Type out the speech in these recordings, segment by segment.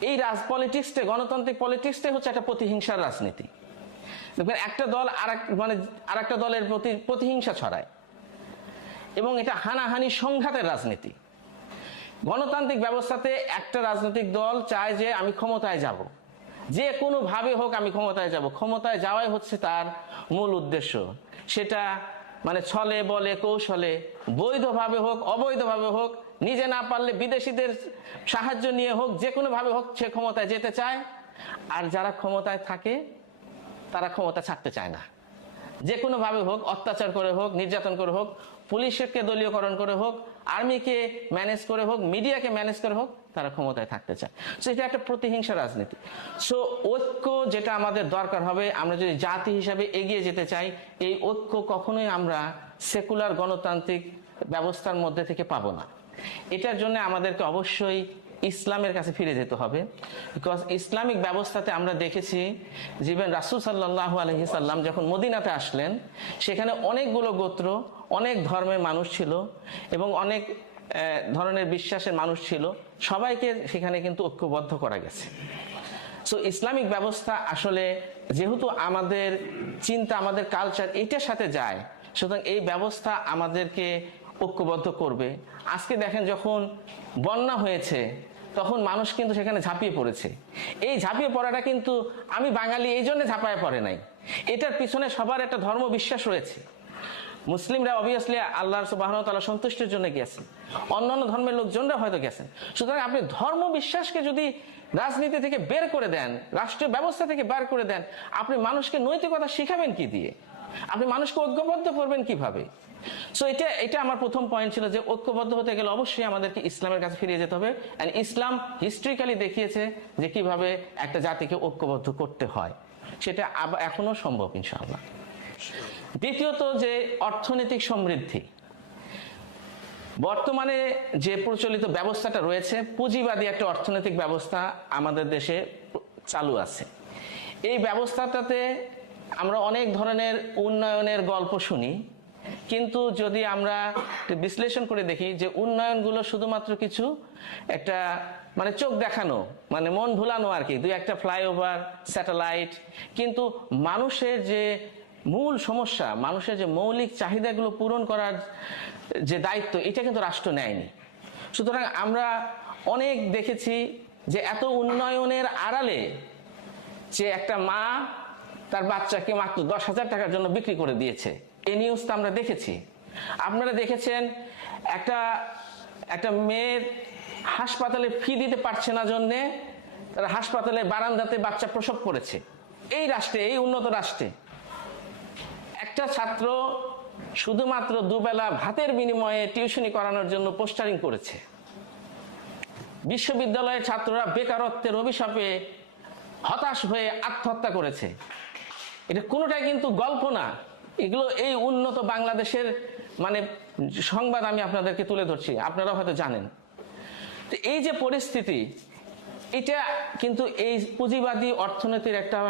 এই রাজ পলিটিক্সটা গণতান্ত্রিক পলিটিক্সটাই হচ্ছে একটা প্রতিহিংসার রাজনীতি। দেখবেন একটা দল আর মানে আর একটা দলের প্রতি, প্রতিহিংসা ছড়ায়। এবং এটা হানাহানি সংঘাতের রাজনীতি। গণতান্ত্রিক ব্যবস্থাতে একটা রাজনৈতিক দল চায় যে আমি ক্ষমতায় যাব। যে কোনোভাবে হোক আমি ক্ষমতায় যাব। ক্ষমতায় যাওয়াই হচ্ছে তার মূল উদ্দেশ্য। সেটা মানে ছলে বলে কৌশলে বৈধভাবে হোক, অবৈধভাবে হোক নিজে না পারলে বিদেশিদের সাহায্য নিয়ে হোক, যে কোনোভাবে হোক, সে ক্ষমতায় যেতে চায়। আর যারা ক্ষমতায় থাকে, তারা ক্ষমতা ছাড়তে চায় না। যে কোনোভাবে হোক, অত্যাচার করে হোক, নির্যাতন করে হোক, পুলিশকে দলীয়করণ করে হোক, আর্মিকে ম্যানেজ করে হোক, মিডিয়াকে ম্যানেজ করে হোক, তারা ক্ষমতায় থাকতে চায়। সো এটা একটা প্রতিহিংসা রাজনীতি। সো ঐক্য যেটা আমাদের দরকার হবে, আমরা যদি জাতি হিসাবে এগিয়ে যেতে চাই, এই ঐক্য কখনোই আমরা সেকুলার গণতান্ত্রিক ব্যবস্থার মধ্যে থেকে পাবো না। এটার জন্য আমাদেরকে অবশ্যই ইসলামের কাছে ফিরে যেতে হবে। বিকজ ইসলামিক ব্যবস্থাতে আমরা দেখেছি, জীবন রাসুল সাল্লাহ আলহি সাল্লাম যখন মদিনাতে আসলেন, সেখানে অনেকগুলো গোত্র, অনেক ধর্মের মানুষ ছিল এবং অনেক ধরনের বিশ্বাসের মানুষ ছিল। সবাইকে সেখানে কিন্তু ঐক্যবদ্ধ করা গেছে। সো ইসলামিক ব্যবস্থা আসলে যেহেতু আমাদের চিন্তা, আমাদের কালচার এইটার সাথে যায়, সুতরাং এই ব্যবস্থা আমাদেরকে ঐক্যবদ্ধ করবে। আজকে দেখেন যখন বন্যা হয়েছে, তখন মানুষ কিন্তু সেখানে ঝাঁপিয়ে পড়েছে। এই ঝাঁপিয়ে পড়াটা কিন্তু আমি বাঙালি এই জন্য ঝাঁপায় পড়ে নাই। এটার পিছনে সবার একটা ধর্ম বিশ্বাস রয়েছে। মুসলিমরা অবভিয়াসলি আল্লাহর সুবাহ তালা সন্তুষ্টির জন্য গেছেন অন্যান্য ধর্মের লোকজনরা হয়তো গেছেন সুতরাং আপনি ধর্ম বিশ্বাসকে যদি রাজনীতি থেকে বের করে দেন, রাষ্ট্রীয় ব্যবস্থা থেকে বের করে দেন, আপনি মানুষকে নৈতিকতা শিখাবেন কি দিয়ে? আপনি মানুষকে ঐক্যবদ্ধ করবেন কীভাবে? সো এটা এটা আমার প্রথম পয়েন্ট ছিল যে ঐক্যবদ্ধ হতে গেলে অবশ্যই আমাদেরকে ইসলামের কাছে ফিরে যেতে হবে। অ্যান্ড ইসলাম হিস্ট্রিক্যালি দেখিয়েছে যে কীভাবে একটা জাতিকে ঐক্যবদ্ধ করতে হয়। সেটা এখনও সম্ভব ইনশাআল্লাহ। দ্বিতীয়ত যে অর্থনৈতিক সমৃদ্ধি। বর্তমানে যে প্রচলিত ব্যবস্থাটা রয়েছে, পুঁজিবাদী একটা অর্থনৈতিক ব্যবস্থা আমাদের দেশে চালু আছে। এই ব্যবস্থাটাতে আমরা অনেক ধরনের উন্নয়নের গল্প শুনি, কিন্তু যদি আমরা বিশ্লেষণ করে দেখি যে উন্নয়নগুলো শুধুমাত্র কিছু একটা মানে চোখ দেখানো মানে মন ভুলানো আর কি, দুই একটা ফ্লাইওভার, স্যাটেলাইট, কিন্তু মানুষের যে মূল সমস্যা, মানুষের যে মৌলিক চাহিদাগুলো পূরণ করার যে দায়িত্ব, এটা কিন্তু রাষ্ট্র নেয়নি। সুতরাং আমরা অনেক দেখেছি যে এত উন্নয়নের আড়ালে যে একটা মা তার বাচ্চাকে মাত্র দশ হাজার টাকার জন্য বিক্রি করে দিয়েছে। এই তো আমরা দেখেছি। আপনারা দেখেছেন, একটা একটা মেয়ের হাসপাতালে ফি দিতে পারছে না জন্যে তারা হাসপাতালে বারান্দাতে বাচ্চা প্রসব করেছে। এই রাষ্ট্রে, এই উন্নত রাষ্ট্রে। একটা ছাত্র শুধুমাত্র দুবেলা ভাতের বিনিময়ে টিউশনি করানোর জন্য পোস্টারিং করেছে। বিশ্ববিদ্যালয়ের ছাত্ররা বেকারত্বের অভিশাপে হতাশ হয়ে আত্মহত্যা করেছে। এটা কোনোটাই কিন্তু গল্প না। এগুলো এই উন্নত বাংলাদেশের মানে সংবাদ আমি আপনাদেরকে তুলে ধরছি আপনারা হয়তো জানেন। তো এই যে পরিস্থিতি, এটা কিন্তু এই পুঁজিবাদী অর্থনীতির একটা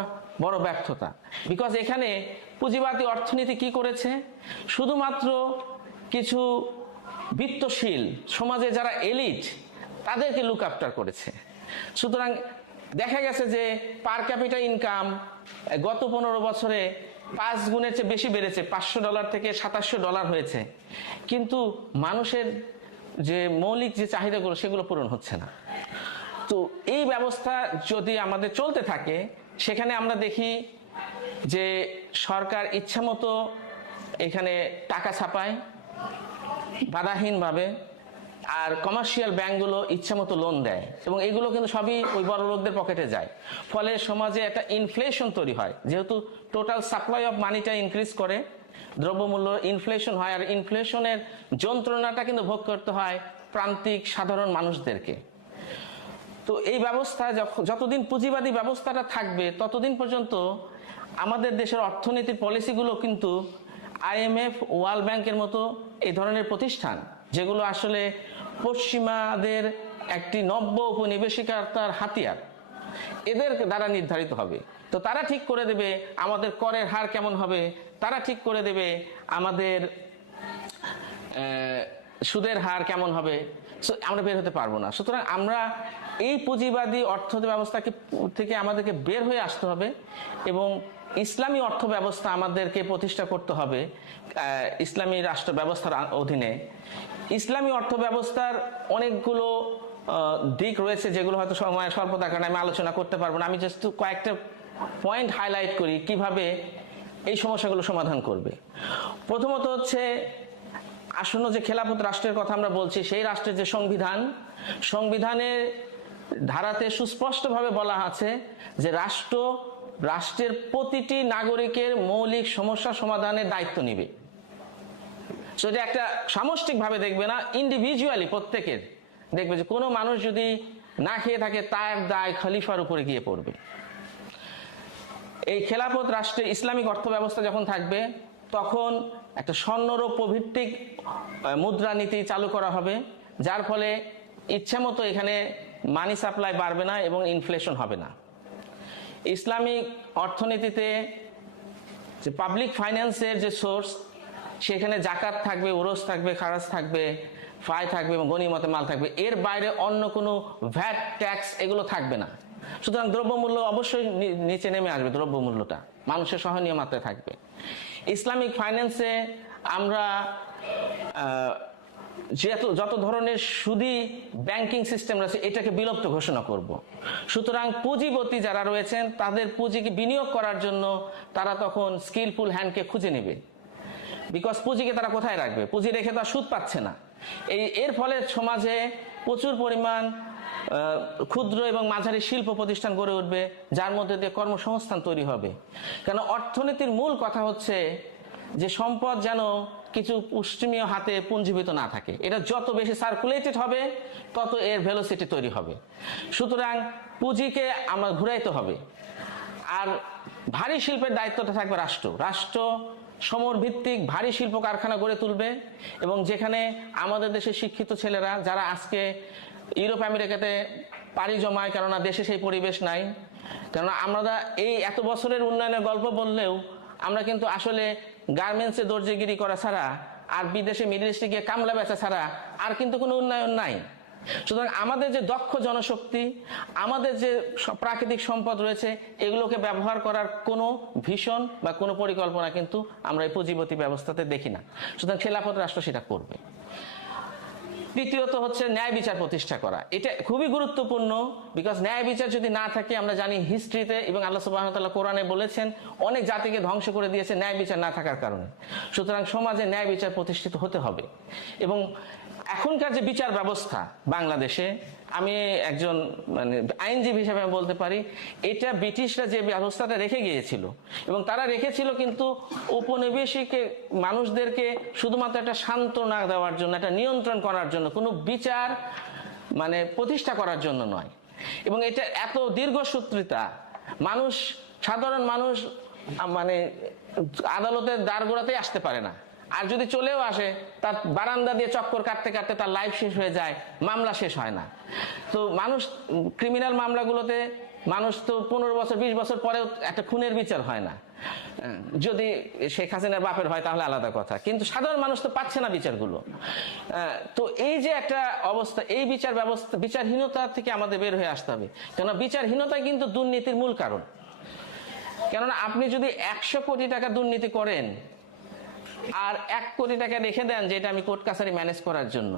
বড় ব্যর্থতা। বিকজ এখানে পুঁজিবাদী অর্থনীতি কি করেছে? শুধুমাত্র কিছু বিত্তশীল সমাজে যারা এলিট, তাদেরকে লুক আফটার করেছে। সুতরাং দেখা গেছে যে পার ক্যাপিটা ইনকাম গত পনেরো বছরে পাঁচ গুণের চেয়ে বেশি বেড়েছে, পাঁচশো ডলার থেকে সাতাশশো ডলার হয়েছে। কিন্তু মানুষের যে মৌলিক যে চাহিদাগুলো, সেগুলো পূরণ হচ্ছে না। তো এই ব্যবস্থা যদি আমাদের চলতে থাকে, সেখানে আমরা দেখি যে সরকার ইচ্ছামতো এখানে টাকা ছাপায়, বাধাহীনভাবে। আর কমার্শিয়াল ব্যাংকগুলো ইচ্ছামতো লোন দেয় এবং এগুলো কিন্তু সবই ওই বড় লোকদের পকেটে যায়। ফলে সমাজে একটা ইনফ্লেশন তৈরি হয়। যেহেতু টোটাল সাপ্লাই অফ মানিটা ইনক্রিজ করে, দ্রব্যমূল্য ইনফ্লেশন হয় আর ইনফ্লেশনের যন্ত্রণাটা কিন্তু ভোগ করতে হয় প্রান্তিক সাধারণ মানুষদেরকে। তো এই ব্যবস্থা যতদিন পুঁজিবাদী ব্যবস্থাটা থাকবে, ততদিন পর্যন্ত আমাদের দেশের অর্থনীতির পলিসিগুলো কিন্তু আইএমএফ ওয়ার্ল্ড ব্যাংকের মতো এই ধরনের প্রতিষ্ঠান, যেগুলো আসলে পশ্চিমাদের একটি নব্য উপনিবেশিকতার হাতিয়ার। এদের দ্বারা নির্ধারিত হবে। তো তারা ঠিক করে দেবে আমাদের করের হার কেমন হবে। তারা ঠিক করে দেবে আমাদের সুদের হার কেমন হবে। আমরা বের হতে পারব না। সুতরাং আমরা এই পুঁজিবাদী অর্থ ব্যবস্থাকে থেকে আমাদেরকে বের হয়ে আসতে হবে এবং ইসলামী অর্থ ব্যবস্থা আমাদেরকে প্রতিষ্ঠা করতে হবে ইসলামী রাষ্ট্র ব্যবস্থার অধীনে। ইসলামী অর্থ ব্যবস্থার অনেকগুলো দিক রয়েছে যেগুলো হয়তো সময় স্বল্পতার কারণে আমি আলোচনা করতে পারব না। আমি জাস্ট কয়েকটা পয়েন্ট হাইলাইট করি কীভাবে এই সমস্যাগুলো সমাধান করবে। প্রথমত হচ্ছে, আসন্ন যে খেলাফত রাষ্ট্রের কথা আমরা বলছি, সেই রাষ্ট্রের যে সংবিধান, সংবিধানের ধারাতে সুস্পষ্টভাবে বলা আছে যে রাষ্ট্র রাষ্ট্রের প্রতিটি নাগরিকের মৌলিক সমস্যা সমাধানের দায়িত্ব নিবে। সেটা একটা সামষ্টিকভাবে দেখবে না ইন্ডিভিজুয়ালি প্রত্যেকের। দেখবে যে কোনো মানুষ যদি না খেয়ে থাকে, তার দায় খলিফার উপরে গিয়ে পড়বে। এই খেলাফত রাষ্ট্রে ইসলামিক অর্থ ব্যবস্থা যখন থাকবে, তখন একটা স্বর্ণরৌপ্য ভিত্তিক মুদ্রানীতি চালু করা হবে, যার ফলে ইচ্ছা মতো এখানে মানি সাপ্লাই বাড়বে না এবং ইনফ্লেশন হবে না। ইসলামিক অর্থনীতিতে যে পাবলিক ফাইন্যান্সের যে সোর্স সেখানে জাকাত থাকবে উরস থাকবে, খারাজ থাকবে, ফাই থাকবে এবং গণিমতে মাল থাকবে। এর বাইরে অন্য কোনো ভ্যাট ট্যাক্স এগুলো থাকবে না। সুতরাং দ্রব্যমূল্য অবশ্যই নিচে নেমে আসবে দ্রব্যমূল্যটা। মানুষের সহনীয় মাত্রায় থাকবে। ইসলামিক ফাইন্যান্সে আমরা আহ, যত ধরনের সুদি ব্যাংকিং সিস্টেম রয়েছে এটাকে বিলুপ্ত ঘোষণা করব। সুতরাং পুঁজিপতি যারা রয়েছেন তাদের পুঁজিকে বিনিয়োগ করার জন্য তারা তখন স্কিলফুল হ্যান্ডকে খুঁজে নেবে। বিকজ পুঁজিকে তারা কোথায় রাখবে? পুঁজি রেখে তো সুদ পাচ্ছে না। এই এর ফলে সমাজে প্রচুর পরিমাণ ক্ষুদ্র এবং মাঝারি শিল্প প্রতিষ্ঠান গড়ে উঠবে যার মধ্যে দিয়ে কর্মসংস্থান তৈরি হবে। কেন অর্থনীতির মূল কথা হচ্ছে যে সম্পদ যেন কিছু পুষ্টিমীয় হাতে পুঞ্জীভূত না থাকে। এটা যত বেশি সার্কুলেটেড হবে, তত এর ভেলোসিটি তৈরি হবে। সুতরাং পুঁজিকে আমরা ঘুরাইতে হবে। আর ভারী শিল্পের দায়িত্বটা থাকবে রাষ্ট্র। রাষ্ট্র সমর ভিত্তিক ভারী শিল্প কারখানা গড়ে তুলবে এবং যেখানে আমাদের দেশের শিক্ষিত ছেলেরা, যারা আজকে ইউরোপ, আমেরিকাতে পাড়ি জমায়, কেননা দেশে সেই পরিবেশ নাই, কেননা আমরা এই এত বছরের উন্নয়নের গল্প বললেও আমরা কিন্তু আসলে গার্মেন্টসে দর্জিগিরি করা ছাড়া আর বিদেশে মিডল ইস্টে গিয়ে কামলা বেচা ছাড়া আর কিন্তু কোনো উন্নয়ন নাই। সুতরাং আমাদের যে দক্ষ জনশক্তি, আমাদের যে প্রাকৃতিক সম্পদ রয়েছে, এগুলোকে ব্যবহার করার কোনো ভীষণ বা কোনো পরিকল্পনা কিন্তু আমরা এই পুঁজিপতি ব্যবস্থাতে দেখি না। সুতরাং খেলাফত রাষ্ট্র সেটা করবে। তৃতীয়ত হচ্ছে ন্যায় বিচার প্রতিষ্ঠা করা। এটা খুবই গুরুত্বপূর্ণ বিকজ ন্যায় বিচার যদি না থাকে, আমরা জানি হিস্ট্রিতে এবং আল্লাহ সুবাহতাল্লাহ কোরআনে বলেছেন, অনেক জাতিকে ধ্বংস করে দিয়েছে ন্যায় বিচার না থাকার কারণে। সুতরাং সমাজে ন্যায় বিচার প্রতিষ্ঠিত হতে হবে। এবং এখনকার যে বিচার ব্যবস্থা বাংলাদেশে আমি একজন মানে আইনজীবী হিসেবে আমি বলতে পারি, এটা ব্রিটিশরা যে ব্যবস্থাটা রেখে গিয়েছিল, এবং তারা রেখেছিল কিন্তু উপনিবেশিকে মানুষদেরকে শুধুমাত্র একটা সান্ত্বনা দেওয়ার জন্য, একটা নিয়ন্ত্রণ করার জন্য, কোনো বিচার মানে প্রতিষ্ঠা করার জন্য নয়। এবং এটা এত দীর্ঘসূত্রিতা মানুষ, সাধারণ মানুষ মানে আদালতের দ্বারগোড়াতেই আসতে পারে না। আর যদি চলেও আসে, তার বারান্দা দিয়ে চক্কর কাটতে কাটতে তার লাইফ শেষ হয়ে যায়, মামলা শেষ হয় না। তো মানুষ ক্রিমিনাল মামলাগুলোতে মানুষ তো পনেরো বছর, বিশ বছর পরেও একটা খুনের বিচার হয় না। যদি শেখ হাসিনার বাপের হয় তাহলে আলাদা কথা। কিন্তু সাধারণ মানুষ তো পাচ্ছে না বিচারগুলো। তো এই যে একটা অবস্থা, এই বিচার ব্যবস্থা, বিচারহীনতা থেকে আমাদের বের হয়ে আসতে হবে। কেননা বিচারহীনতা কিন্তু দুর্নীতির মূল কারণ। কেননা আপনি যদি একশো কোটি টাকা দুর্নীতি করেন আর এক কোটি টাকা রেখে দেন যে এটা আমি কোর্ট কাছারি ম্যানেজ করার জন্য।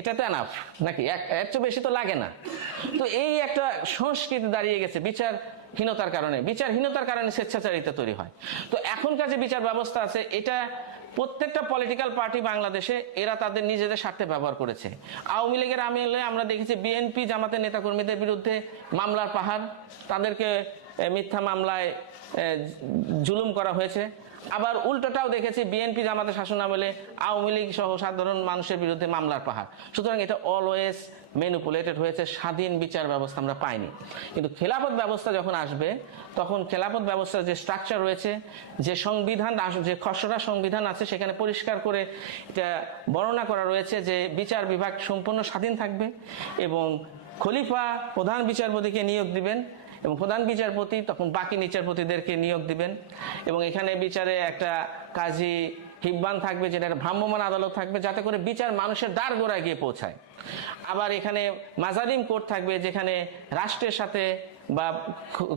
এটা তো এনাফ নাকি? এর চেয়ে বেশি তো লাগে না। তো এই একটা সংস্কৃতি দাঁড়িয়ে গেছে বিচারহীনতার কারণে। বিচারহীনতার কারণে স্বেচ্ছাচারিতা তৈরি হয়। তো এখনকার যে বিচার ব্যবস্থা আছে, এটা প্রত্যেকটা পলিটিক্যাল পার্টি বাংলাদেশে, এরা তাদের নিজেদের স্বার্থে ব্যবহার করেছে। আওয়ামী লীগের আমলে আমরা দেখেছি বিএনপি জামাতের নেতাকর্মীদের বিরুদ্ধে মামলার পাহাড়, তাদেরকে মিথ্যা মামলায় জুলুম করা হয়েছে। আবার উল্টোটাও দেখেছি, বিএনপি জামাতের শাসন আমলে আওয়ামী লীগ সহ সাধারণ মানুষের বিরুদ্ধে মামলার পাহাড়। সুতরাং এটা অলওয়েজ ম্যানুপুলেটেড হয়েছে, স্বাধীন বিচার ব্যবস্থা আমরা পাইনি। কিন্তু খেলাফত ব্যবস্থা যখন আসবে, তখন খেলাফত ব্যবস্থার যে স্ট্রাকচার রয়েছে, যে সংবিধান, যে খসড়া সংবিধান আছে, সেখানে পরিষ্কার করে এটা বর্ণনা করা রয়েছে যে বিচার বিভাগ সম্পূর্ণ স্বাধীন থাকবে এবং খলিফা প্রধান বিচারপতিকে নিয়োগ দিবেন। এবং প্রধান বিচারপতি তখন বাকি বিচারপতিদেরকে নিয়োগ দিবেন এবং এখানে বিচারে একটা কাজী হিব্বান থাকবে, যেটা একটা ভ্রাম্যমান আদালত থাকবে, যাতে করে বিচার মানুষের দ্বার গোড়ায় গিয়ে পৌঁছায়। আবার এখানে মাজারিম কোর্ট থাকবে, যেখানে রাষ্ট্রের সাথে বা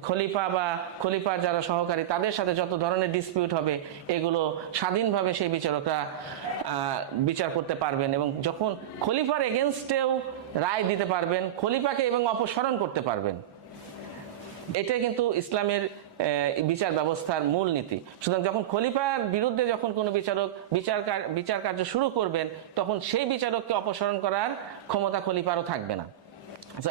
খলিফা বা খলিফার যারা সহকারী, তাদের সাথে যত ধরনের ডিসপিউট হবে, এগুলো স্বাধীনভাবে সেই বিচারকরা বিচার করতে পারবেন এবং যখন খলিফার এগেনস্টেও রায় দিতে পারবেন, খলিফাকে এবং অপসারণ করতে পারবেন। এটাই কিন্তু ইসলামের বিচার ব্যবস্থার মূল নীতি। সুতরাং যখন খলিফার বিরুদ্ধে যখন কোনো বিচারক বিচার বিচার কার্য শুরু করবেন, তখন সেই বিচারককে অপসারণ করার ক্ষমতা খলিফারও থাকবে না।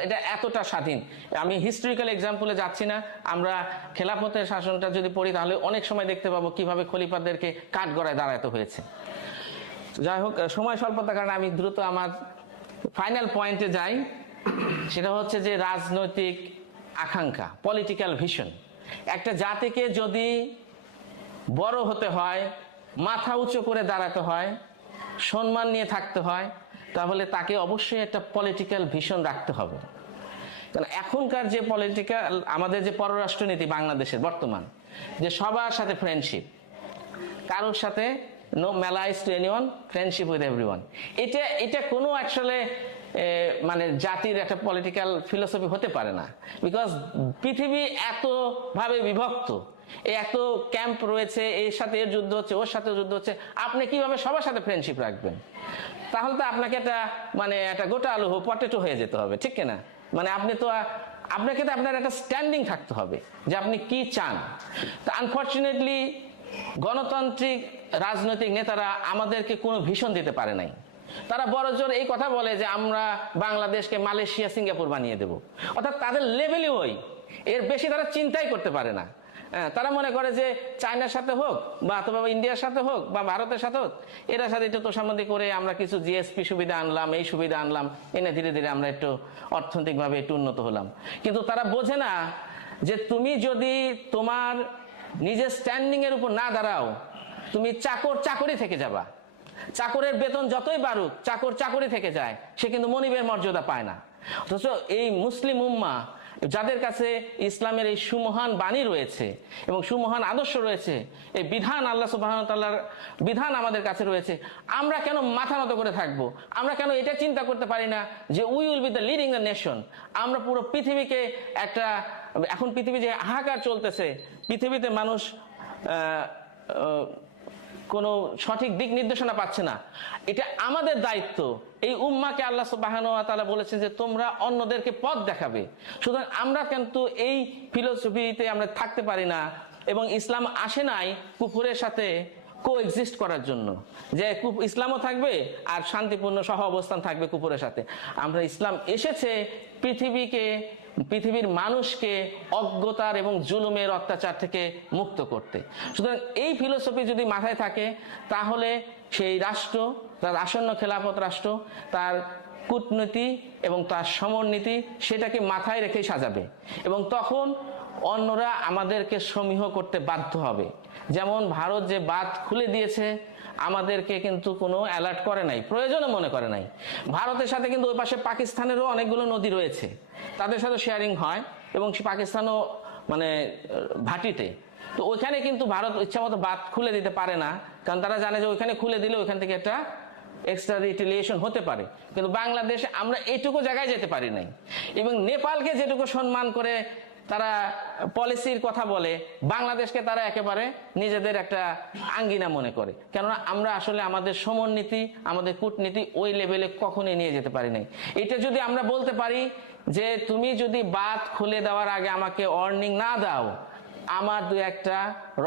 এটা এতটা স্বাধীন। আমি হিস্টোরিক্যাল এক্সাম্পলে যাচ্ছি না। আমরা খেলাফতের শাসনটা যদি পড়ি, তাহলে অনেক সময় দেখতে পাবো কীভাবে খলিফাদেরকে কাঠগড়ায় দাঁড়াতে হয়েছে। যাই হোক, সময় স্বল্পতার কারণে আমি দ্রুত আমার ফাইনাল পয়েন্টে যাই। সেটা হচ্ছে যে রাজনৈতিক আকাঙ্ক্ষা পলিটিক্যাল ভিশন একটা জাতিকে যদি বড় হতে হয়, মাথা উঁচু করে দাঁড়াতে হয়, সম্মান নিয়ে থাকতে হয়, তাহলে তাকে অবশ্যই একটা পলিটিক্যাল ভিশন রাখতে হবে। কারণ এখনকার যে পলিটিক্যাল আমাদের যে পররাষ্ট্রনীতি বাংলাদেশের বর্তমান, যে সবার সাথে ফ্রেন্ডশিপ কারোর সাথে no malice to anyone friendship with everyone এটা এটা কোনো অ্যাকচুয়ালি মানে জাতির একটা পলিটিক্যাল ফিলোসফি হতে পারে না। বিকজ পৃথিবী এতভাবে বিভক্ত, এত ক্যাম্প রয়েছে, এর সাথে এর যুদ্ধ হচ্ছে, ওর সাথে যুদ্ধ হচ্ছে, আপনি কীভাবে সবার সাথে ফ্রেন্ডশিপ রাখবেন? তাহলে তো আপনাকে একটা মানে একটা গোটা আলু পটেটো হয়ে যেতে হবে, ঠিক কিনা? মানে আপনি তো, আপনাকে তো আপনার একটা স্ট্যান্ডিং থাকতে হবে যে আপনি কি চান। তা আনফর্চুনেটলি গণতান্ত্রিক রাজনৈতিক নেতারা আমাদেরকে কোনো ভীষণ দিতে পারে নাই। তারা বড় জোর এই কথা বলে যে আমরা বাংলাদেশকে মালয়েশিয়া সিঙ্গাপুর বানিয়ে দেব। অর্থাৎ তাদের লেভেলই ওই। এর বেশি তারা চিন্তাই করতে পারে না। হ্যাঁ, তারা মনে করে যে চায়নার সাথে হোক বা অথবা ইন্ডিয়ার সাথে হোক বা ভারতের সাথে হোক এটার সাথে একটু তোষামদি করে আমরা কিছু জিএসপি সুবিধা আনলাম এই সুবিধা আনলাম এনে ধীরে ধীরে আমরা একটু অর্থনৈতিকভাবে একটু উন্নত হলাম। কিন্তু তারা বোঝে না যে তুমি যদি তোমার নিজের স্ট্যান্ডিং এর উপর না দাঁড়াও তুমি চাকর চাকরি থেকে যাবা। চাকরের বেতন যতই বাড়ুক, চাকর চাকরি থেকে যায়, সে কিন্তু মনিবের মর্যাদা পায় না। অথচ এই মুসলিম উম্মা, যাদের কাছে ইসলামের এই সুমহান বাণী রয়েছে এবং সুমহান আদর্শ রয়েছে, এই বিধান আল্লাহ সুবাহর বিধান আমাদের কাছে রয়েছে, আমরা কেন মাথা নত করে থাকব? আমরা কেন এটা চিন্তা করতে পারি না যে we will be the leading the nation আমরা পুরো পৃথিবীকে একটা, এখন পৃথিবী যে হাহাকার চলতেছে, পৃথিবীতে মানুষ কোনো সঠিক দিক নির্দেশনা পাচ্ছে না। এটা আমাদের দায়িত্ব। এই উম্মাকে আল্লাহ তালা বলেছেন যে, তোমরা অন্যদেরকে পথ দেখাবে। সুতরাং আমরা কিন্তু এই ফিলোসফিতে আমরা থাকতে পারি না এবং ইসলাম আসে নাই কুকুরের সাথে কো এক্সিস্ট করার জন্য। যে ইসলামও থাকবে আর শান্তিপূর্ণ সহ অবস্থান থাকবে কুকুরের সাথে। আমরা ইসলাম এসেছে পৃথিবীকে পৃথিবীর মানুষকে অজ্ঞতার এবং জুলুমের অত্যাচার থেকে মুক্ত করতে। সুতরাং এই ফিলোসফি যদি মাথায় থাকে, তাহলে সেই রাষ্ট্র, তার আসন্ন খেলাফত রাষ্ট্র, তার কূটনীতি এবং তার সমরনীতি সেটাকে মাথায় রেখেই সাজাবে। এবং তখন অন্যরা আমাদেরকে সমীহ করতে বাধ্য হবে। যেমন ভারত যে বাদ খুলে দিয়েছে আমাদেরকে কিন্তু কোনো অ্যালার্ট করে নাই প্রয়োজনও মনে করে নাই। ভারতের সাথে কিন্তু ওই পাশে পাকিস্তানেরও অনেকগুলো নদী রয়েছে। তাদের সাথে শেয়ারিং হয় এবং পাকিস্তানও মানে ভাটিতে। তো ওইখানে কিন্তু ভারত ইচ্ছামতো বাদ খুলে দিতে পারে না, কারণ তারা জানে যে ওইখানে খুলে দিলে ওইখান থেকে একটা এক্সট্রা রিটেলিয়েশন হতে পারে। কিন্তু বাংলাদেশে, আমরা এইটুকু জায়গায় যেতে পারি নাই। এবং নেপালকে যেটুকু সম্মান করে তারা পলিসির কথা বলে। বাংলাদেশকে তারা একেবারে নিজেদের একটা আঙ্গিনা মনে করে। কেননা আমরা আসলে আমাদের সমরনীতি, আমাদের কূটনীতি ওই লেভেলে কখনোই নিয়ে যেতে পারি নাই। এটা যদি আমরা বলতে পারি যে তুমি যদি বাদ খুলে দেওয়ার আগে আমাকে ওয়ার্নিং না দাও, আমার দু একটা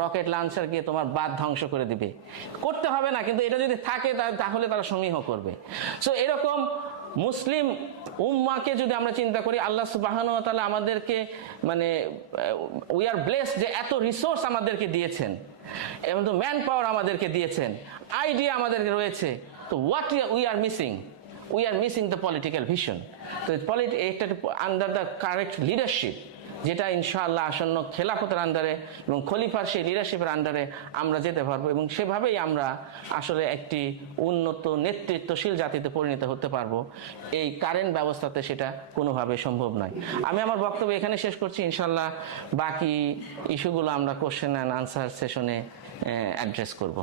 রকেট লাঞ্চার গিয়ে তোমার বাদ ধ্বংস করে দিবে। করতে হবে না, কিন্তু এটা যদি থাকে তাহলে তারা সমীহ করবে। সো এরকম মুসলিম উম্মাকে যদি আমরা চিন্তা করি, আল্লাহ সুবাহন তালা আমাদেরকে মানে উই আর ব্লেসড যে এত রিসোর্স আমাদেরকে দিয়েছেন, এবং তো ম্যান পাওয়ার আমাদেরকে দিয়েছেন আইডিয়া আমাদেরকে রয়েছে, তো what we are missing we are missing the political vision তো পলিটি একটা আন্ডার দ্য কারেক্ট লিডারশিপ যেটা ইনশাআল্লাহ আসন্ন খেলাফতের আন্ডারে এবং খলিফার সেই লিডারশিপের আন্ডারে আমরা যেতে পারব এবং সেভাবেই আমরা আসলে একটি উন্নত নেতৃত্বশীল জাতিতে পরিণত হতে পারব। এই কারেন্ট ব্যবস্থাতে সেটা কোনোভাবে সম্ভব নয়। আমি আমার বক্তব্য এখানে শেষ করছি। ইনশাল্লাহ বাকি ইস্যুগুলো আমরা কোশ্চেন অ্যান্ড আনসার সেশনে অ্যাড্রেস করব।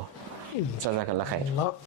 জাজাকাল্লাহ খাই